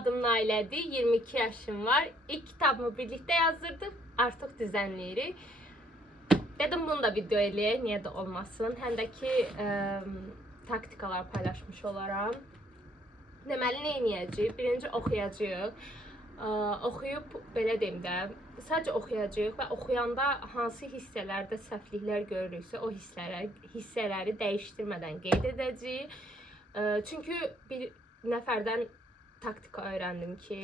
adım Nailədir, 22 yaşım var. İlk kitabımı birlikte yazdırdık, artıq düzənləyirik. Dedim bunu da video eləyək, niyə də olmasın. Həm də ki, taktikalar paylaşmış olaram. Deməli, nə edəcəyik? Birinci oxuyacağıq. Oxuyub, belə deyim də, sadəcə oxuyacağıq və oxuyanda hansı hissələrdə səhvliklər görürüksə, o hissələri dəyişdirmədən qeyd edəcəyik. Çünki bir nəfərdən taktika öyrəndim ki,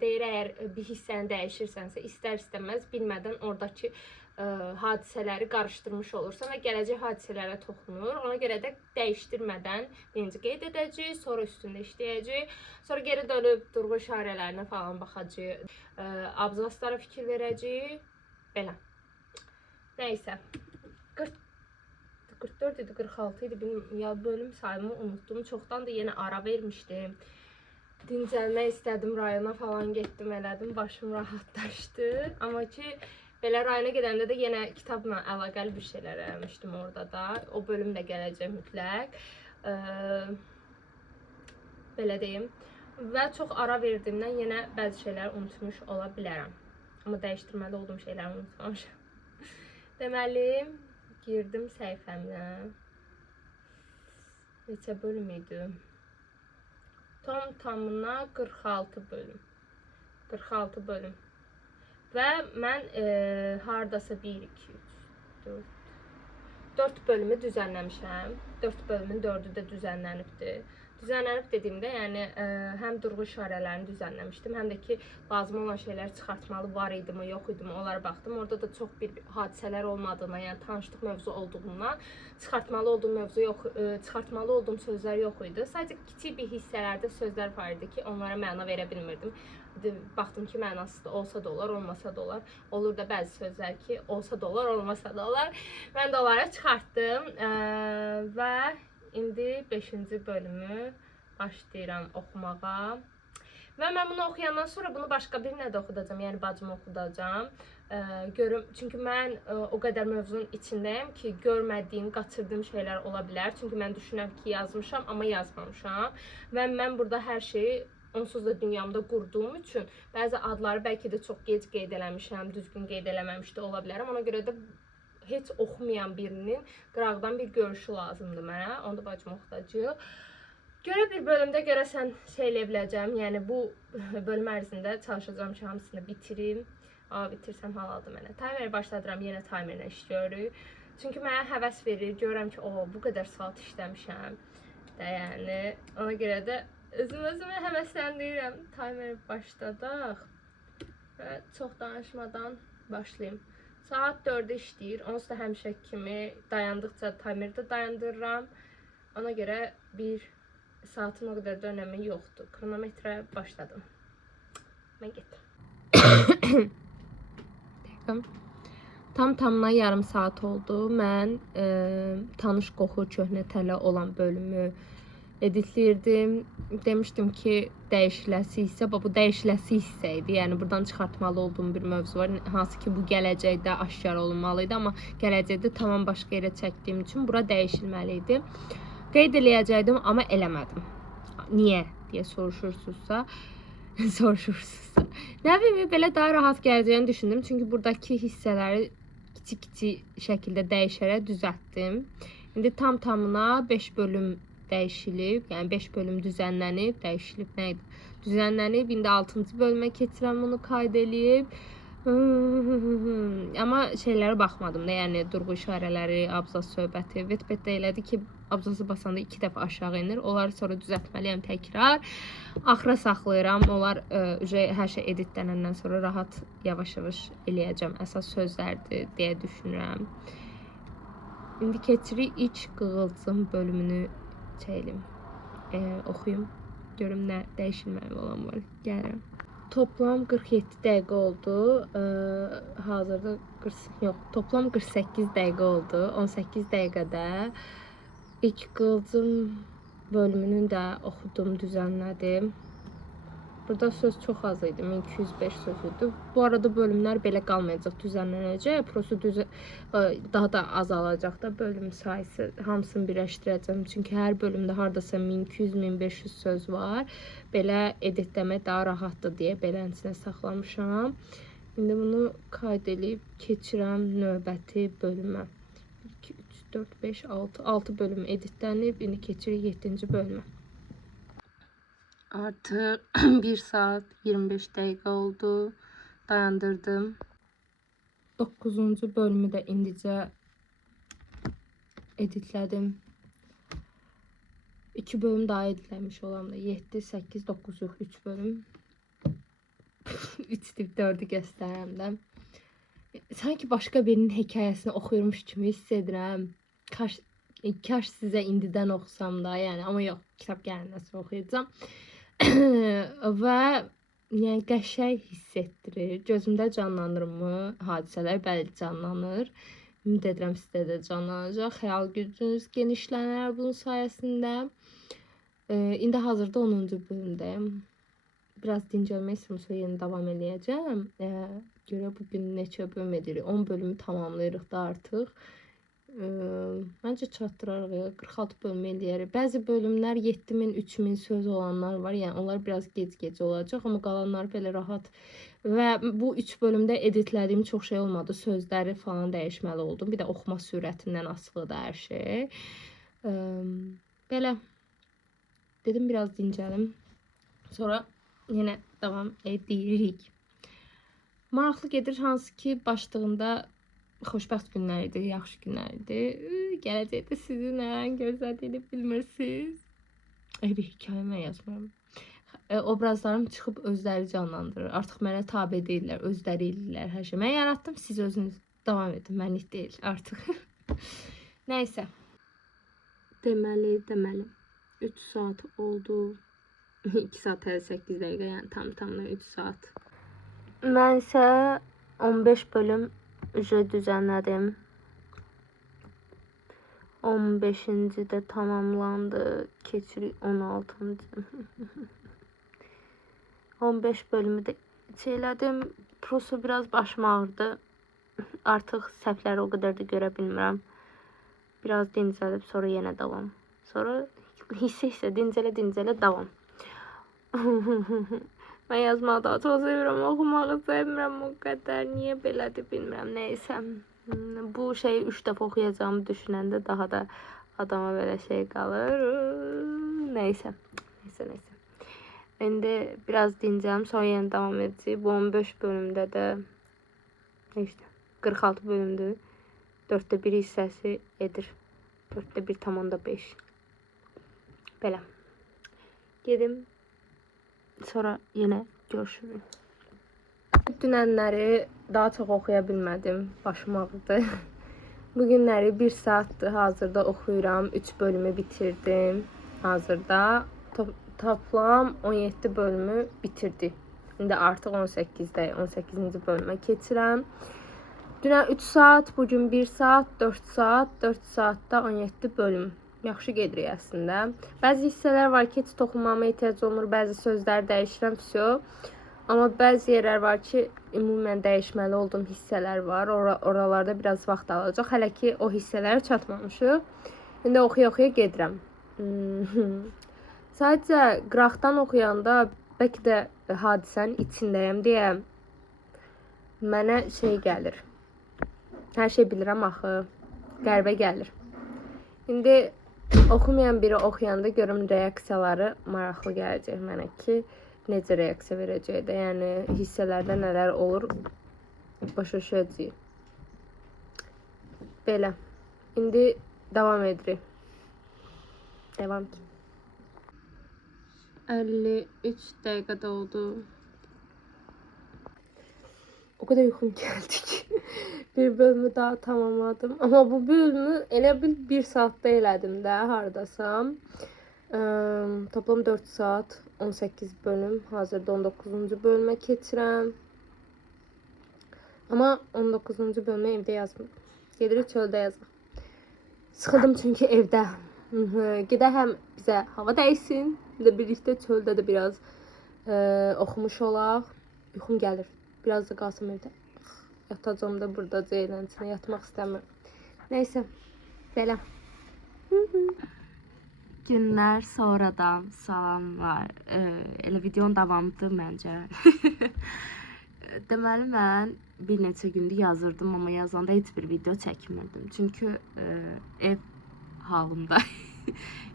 deyir, əgər bir hissəni dəyişirsənsə, istər-istəməz bilmədən oradakı hadisələri qarışdırmış olursan və gələcək hadisələrə toxunur. Ona görə də dəyişdirmədən birinci qeyd edəcəyik, sonra üstündə işləyəcəyik, sonra geri dönüb durğu işarələrinə falan baxacağıq, abzaslara fikir verəcəyik, belə. Nəysə, 44 idi, 46 idi, ya bölüm sayımı unutdum, çoxdan da yenə ara vermişdim. Dincəlmək istədim, rayona falan getdim, elədim, başım rahatlaşdı. Amma ki, belə rayona gedəndə də yenə kitabla əlaqəli bir şeylər eləmişdim orada da. O bölüm də gələcək mütləq. Belə deyim. Və çox ara verdiyimdən yenə bəzi şeyləri unutmuş ola bilərəm. Amma dəyişdirməli olduğum şeyləri unutmamışam. Deməli, girdim səhifəmlə. Neçə bölüm idi? Tamına 46 bölüm. 46 bölüm. Və mən hardasa 1, 2, 3, 4 bölümü düzənləmişəm. 4 bölümün 4'ü də düzənlənibdir. Düzənlənib dediyimdə, yəni həm durğu işarələrini düzənləmişdim, həm də ki, lazım olan şeylər çıxartmalı var idimi, yox idimi, onlara baxdım. Orada da çox bir hadisələr olmadığına, yəni tanışlıq mövzu olduğundan çıxartmalı olduğum sözlər yox idi. Sadəcə kiçik bir hissələrdə sözlər var idi ki, onlara məna verə bilmirdim. Baxdım ki, mənası da olsa da olar, olmasa da olar. Olur da bəzi sözlər ki, olsa da olar, olmasa da olar. Mən də onları çıxartdım və indi 5-ci bölümü başlayıram oxumağa. Və mən bunu oxuyandan sonra bunu başqa birinə də oxudacam, yəni bacımı oxudacam. Görüm, çünki mən o qədər mövzunun içindəyəm ki, görmədiyim, qaçırdığım şeylər ola bilər. Çünki mən düşünürəm ki, yazmışam, amma yazmamışam. Və mən burada hər şeyi onsuz da dünyamda qurduğum üçün bəzi adları bəlkə də çox gec qeyd eləmişəm, düzgün qeyd eləməmiş də ola bilərəm. Ona görə də heç oxumayan birinin qıraqdan bir görüşü lazımdır mənə. Onu da bacım oxudacaq. Görə bir bölümdə görəsən şey eləyə biləcəm. Yəni bu bölüm ərzində çalışacağım ki, hamısını bitirim. Bitirsəm halaldır mənə. Taymeri başladıram, yenə taymerlə işləyirik. Çünki mənə həvəs verir. Görürəm ki, bu qədər saat işləmişəm. Yəni ona görə də özümə həvəsləndirirəm. Taymeri başladaq və çox danışmadan başlayayım. Saat 4'də işləyir. Onsuz da həmişə kimi dayandıqca taymeri də dayandırıram. Ona görə bir saatin o qədər də önəmi yoxdur. Kronometrə başladım. Mən getdim. Tamına yarım saat oldu. Mən tanış qoxu köhnə tələ olan bölümü editləyirdim. Demişdim ki, dəyişiləsi hissə, bu dəyişiləsi hissə idi. Yəni buradan çıxartmalı olduğum bir mövzu var. Hansı ki, bu gələcəkdə aşkar olunmalıydı, amma gələcəkdə tamam başqa yerə çəkdiyim üçün bura dəyişilməli idi. Qeyd eləyəcəkdim, amma eləmədim. Niyə deyə soruşursunuzsa, nə bileyim, belə daha rahat gələcəyini düşündüm. Çünki buradakı hissələri kiçik şəkildə dəyişərək düzəltdim. İndi tamına 5 bölüm dəyişilib, yəni 5 bölüm düzənlənib, dəyişilib nə idi? Düzənlənib, indi 6-cı bölümə keçirəm, bunu qayd eləyib. Amma şeylərə baxmadım da, yəni durğu işarələri, abzas söhbəti. Wattpad-də elədi ki, abzası basanda 2 dəfə aşağı inir. Onları sonra düzəltməliyəm təkrar. Axıra saxlayıram. Onlar hər şey editlənəndən sonra rahat yavaş-yavaş eləyəcəm. Əsas sözlərdir deyə düşünürəm. İndi keçirik iç qığılcım bölümünü çəyəlim. Oxuyum. Görüm nə dəyişilməli olan var. Gəlirəm. Toplam 47 dəqiqə oldu. Hazırda toplam 48 dəqiqə oldu. 18 dəqiqədə ilk qığılcım bölümünü də oxudum, düzənlədim. Burada söz çox az idi. 1205 söz idi. Bu arada bölümlər belə qalmayacaq, düzənlənəcək. Prosta daha da azalacaq da bölüm sayısı. Hamısını birləşdirəcəm. Çünki hər bölümdə hardasa 1200-1500 söz var. Belə editləmək daha rahatdır deyə beləsinə saxlamışam. İndi bunu qayd edib keçirəm növbəti bölümə. 1 2 3 4 5 6 6 bölüm editlənib. İndi keçirik 7-ci bölümə. Artık 1 saat 25 dakika oldu. Dayandırdım. 9. bölümü de indicə editlədim. 2 bölüm daha editləmiş olam da. 7, 8, 9 yox 3 bölüm. 3 tip 4'ü göstərəm də. Sanki başqa birinin hekayəsini oxuyurmuş kimi hiss edirəm. Kaş sizə indidən oxusam da, yəni amma yox, kitab gələndən sonra oxuyacağam. Və yəni qəşəng hiss etdirir. Gözümdə canlanırmı hadisələr? Bəli, canlanır. Ümid edirəm sizdə də canlanacaq. Xəyal gücünüz genişlənər bunun sayəsində. İndi hazırda 10-cu bölümdəyim. Biraz dincəlmək istəyirəm, sonra yeni davam edəcəm. Görə bugün neçə bölüm edirik? 10 bölümü tamamlayırıq da artıq. Məncə çatdırarıq, 46 bölüm eləyərik. Bəzi bölümlər 7000, 3000 söz olanlar var. Yəni onlar biraz gec olacaq, amma qalanlar belə rahat. Və bu 3 bölümdə editlədiyim çox şey olmadı. Sözləri falan dəyişməli oldum. Bir də oxuma sürətindən asılıdır hər şey. Belə dedim, biraz dincəlim. Sonra yenə davam edirik. Maraqlı gedir, hansı ki başlığında xoşbəxt günlər idi, yaxşı günlər idi. Gələcəkdə sizi nələr gözlədiyini bilmirsiniz. Bir hekayə mən yazmıram. Obrazlarım çıxıb özləri canlandırır. Artıq mənə tabe deyirlər, özləri eləyirlər hər şey. Mən yaratdım, siz özünüz davam edin. Mənlik deyil artıq. Nəysə. Deməli. 3 saat oldu. 2 saat 58 dəqiqə, yəni tam-tamına 3 saat. Mən isə 15 bölüm düzenledim. 15. de tamamlandı. Keçirik 16. 15 bölümü de şeylədim. Prosto biraz başım ağrıdı. Artıq səhvləri o qədər də görə bilmirəm. Biraz dincəlib sonra yenə davam. Sonra hissə dincələ davam. Ben yazmağı daha çok seviyorum, okumağı sevmirəm o kadar. Niye belədir bilmirəm, neysə. Bu şeyi 3 dəfə oxuyacağımı düşünəndə daha da adama belə şey qalır. Neysə. İndi biraz dincələm, sonra yenə davam edəcək. Bu 15 bölümdə də işte 46 bölümdür. 4də 1 hissəsi edir. 4də 1,5. Belə. Gedim. Sonra yine görüşürüz. Dünənləri daha çox oxuya bilmədim. Başım ağrıdı. Bugünləri 1 saatdır hazırda oxuyuram. 3 bölümü bitirdim. Hazırda toplam 17 bölümü bitirdi. İndi artıq 18-də 18-ci bölümə keçirəm. Dünən 3 saat, bugün 1 saat, 4 saat, 4 saatda 17 bölüm. Yaxşı gedirik əslində. Bəzi hissələr var ki, heç toxunmama ehtiyac olmur. Bəzi sözləri dəyişirəm, vəsə. Amma bəzi yerlər var ki, ümumən dəyişməli olduğum hissələr var. Oralarda biraz vaxt alacaq. Hələ ki, o hissələrə çatmamışıq. İndi oxuya gedirəm. Sadəcə qıraqdan oxuyanda bəlkə də hadisənin içindəyəm deyə mənə şey gəlir. Hər şey bilirəm axı. Qəribə gəlir. İndi oxumayan biri oxuyanda görüm reaksiyaları maraqlı gələcək mənə ki, necə reaksiya verəcək də, yəni hissələrdə nələr olur başa düşəcəyik. Belə. İndi davam edirik. Devam ki. 53 dəqiqədə oldu. O kadar uykum geldi ki bir bölümü daha tamamladım. Ama bu bölümü elə bil 1 saatdə elədim də hardasam. Toplam 4 saat, 18 bölüm. Hazırda 19-cu bölümə keçirəm. Ama 19-cu bölümü evdə yazmıram. Gedirik çöldə yazaq. Sıxıldım çünki evdə. Gedə həm bizə hava dəysin, bir də birlikdə çöldə də biraz oxumuş olaq. Yuxum gəlir. Biraz da qalsam evdə. Yatacağım da burada ceylançına yatmaq istəmirəm. Neysə, belə. Günlər sonradan salamlar. Elə videonun davamıdır məncə. Deməli mən bir neçə gündür yazırdım, amma yazanda heç bir video çəkmirdim. Çünki ev halımda,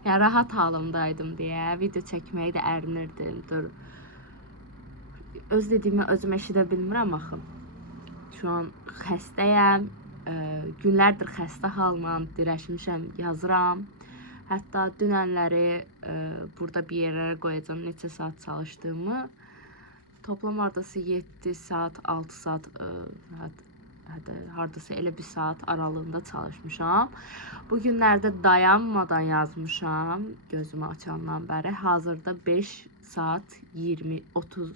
yəni rahat halımdaydım deyə video çəkməyi də ərinirdim. Dur. Öz dediyimi özüm eşidə bilmirəm axı. Şu an xəstəyəm. Günlərdir xəstə halımla dirəşmişəm, yazıram. Hətta dünənləri burada bir yerlərə qoyacağım neçə saat çalışdığımı. Toplam hardasa 7 saat, 6 saat, hardasa elə bir saat aralığında çalışmışam. Bu günlərdə dayanmadan yazmışam gözümü açandan bəri. Hazırda 5 saat 29-30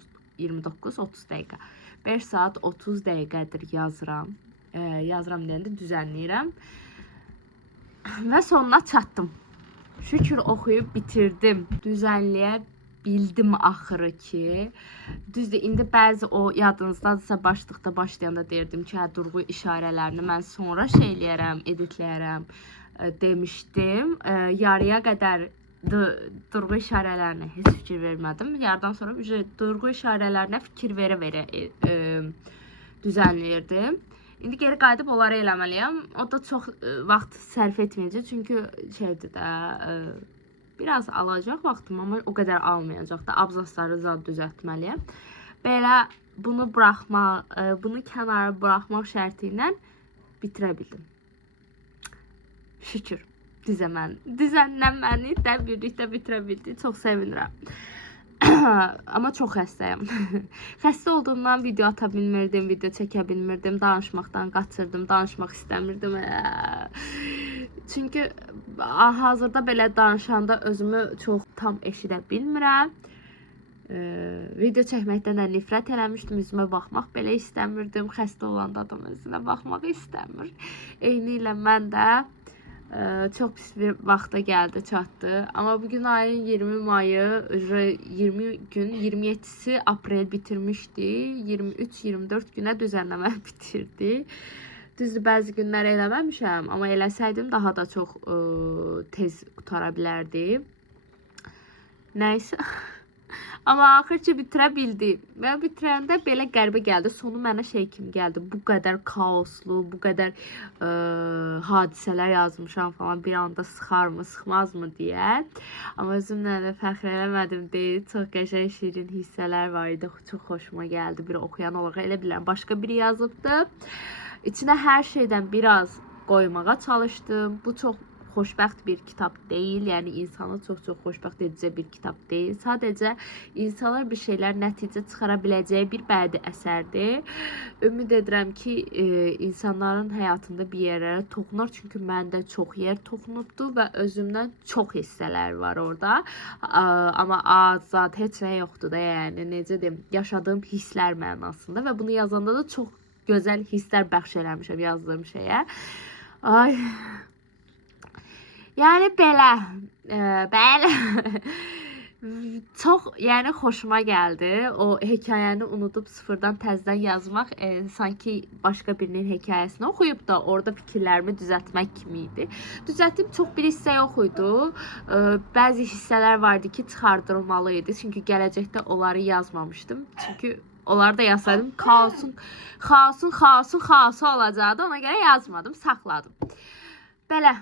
dəqiqə. 5 saat 30 dəqiqədir yazıram. Yazıram deyəndə düzənləyirəm. Və sonuna çatdım. Şükür oxuyub bitirdim. Düzənləyə bildim axırı ki. Düzdür, indi bəzi o yadınızdadırsa başlıqda başlayanda deyirdim ki, durğu işarələrini mən sonra eləyərəm, editləyərəm demişdim. Yarıya qədər durğu işarələrinə heç fikir vermədim. Yardan sonra durğu işarələrinə fikir verə-verə düzənləyirdim. İndi geri qayıdıb onları eləməliyəm. O da çox vaxt sərf etməyəcək. Çünki şeydir də, biraz alacaq vaxtım, amma o qədər almayacaq da. Abzasları zad düzəltməliyəm. Belə bunu kənara buraxmaq şərti ilə bitirə bildim. Şükür. Düzənlənməni də birlikdə bitirə bildik. Çox sevinirəm. Amma çox xəstəyəm. Xəstə olduğumdan video ata bilmirdim, video çəkə bilmirdim, danışmaqdan qaçırdım, danışmaq istəmirdim. Çünki hazırda belə danışanda özümü çox tam eşidə bilmirəm. Video çəkməkdən də nifrət eləmişdim, üzümə baxmaq belə istəmirdim. Xəstə olanda adam özünə baxmaq istəmir. Eyni ilə mən də çox pis bir vaxta gəldi, çatdı. Amma bugün ayın 20 mayı, 20 gün, 27-si aprel bitirmişdi. 23-24 günə düzənləmə bitirdi. Düzdür, bəzi günlər eləməmişəm, amma eləsəydim daha da çox tez qutara bilərdi. Nəysə. Amma axır ki bitirə bildim. Və bitirəndə belə qəribə gəldi. Sonu mənə şey kimi gəldi. Bu qədər kaoslu, bu qədər hadisələr yazmışam falan. Bir anda sıxarmı, sıxmazmı deyə. Amma özümlə də fəxr eləmədim deyil. Çox qəşəng, şirin hissələr var idi. Çox xoşuma gəldi. Bir oxuyan olaraq elə bilirəm. Başqa biri yazıbdı. İçinə hər şeydən biraz qoymağa çalışdım. Bu çox xoşbəxt bir kitab deyil, yəni insanı çox-çox xoşbəxt edəcək bir kitab deyil. Sadəcə insanlar bir şeylər nəticə çıxara biləcəyi bir bədii əsərdir. Ümid edirəm ki, insanların həyatında bir yerlərə toxunar, çünki məndə çox yer toxunubdur və özümdən çox hissələr var orada. Amma azad heç nə yoxdur da, yəni necə deyim, yaşadığım hisslər mənasında və bunu yazanda da çox gözəl hisslər bəxş eləmişəm yazdığım şeyə. Ay. Yəni belə, çox yəni xoşuma gəldi. O hekayəni unudub sıfırdan təzədən yazmaq sanki başqa birinin hekayəsini oxuyub da orada fikirlərimi düzəltmək kimi idi. Düzəltdiyim çox bir hissə yox idi. Bəzi hissələr vardı ki, çıxardılmalı idi. Çünki gələcəkdə onları yazmamışdım. Çünki onları da yazsaydım xaosu olacaqdı. Ona görə yazmadım, saxladım. Belə.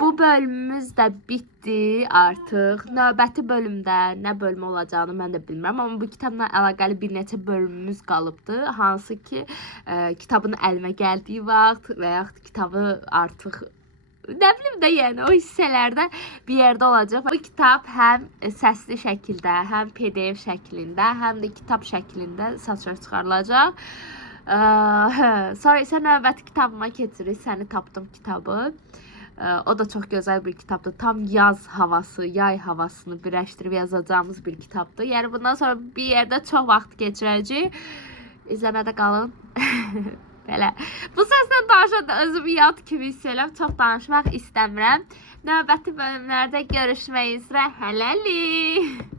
Bu bölümümüz də bitdi artıq. Növbəti bölümdə nə bölüm olacağını mən də bilmirəm. Amma bu kitabla əlaqəli bir neçə bölümümüz qalıbdı. Hansı ki, kitabın əlimə gəldiyi vaxt və yaxud kitabı artıq nə bilim də, yəni o hissələrdə bir yerdə olacaq. Bu kitab həm səsli şəkildə, həm PDF şəklində, həm də kitab şəklində satışa çıxarılacaq. Sonra isə növbəti kitabıma keçirik. Səni tapdım kitabı. O da çox gözəl bir kitabdır. Tam yaz havası, yay havasını birləşdirib yazacağımız bir kitabdır. Yəni bundan sonra bir yerdə çox vaxt keçirəcəyik. İzləmədə qalın. Belə. Bu səslə danışanda özümü yad kimi hiss edirəm. Çox danışmaq istəmirəm. Növbəti bölümlərdə görüşmək üzrə. Hələlik.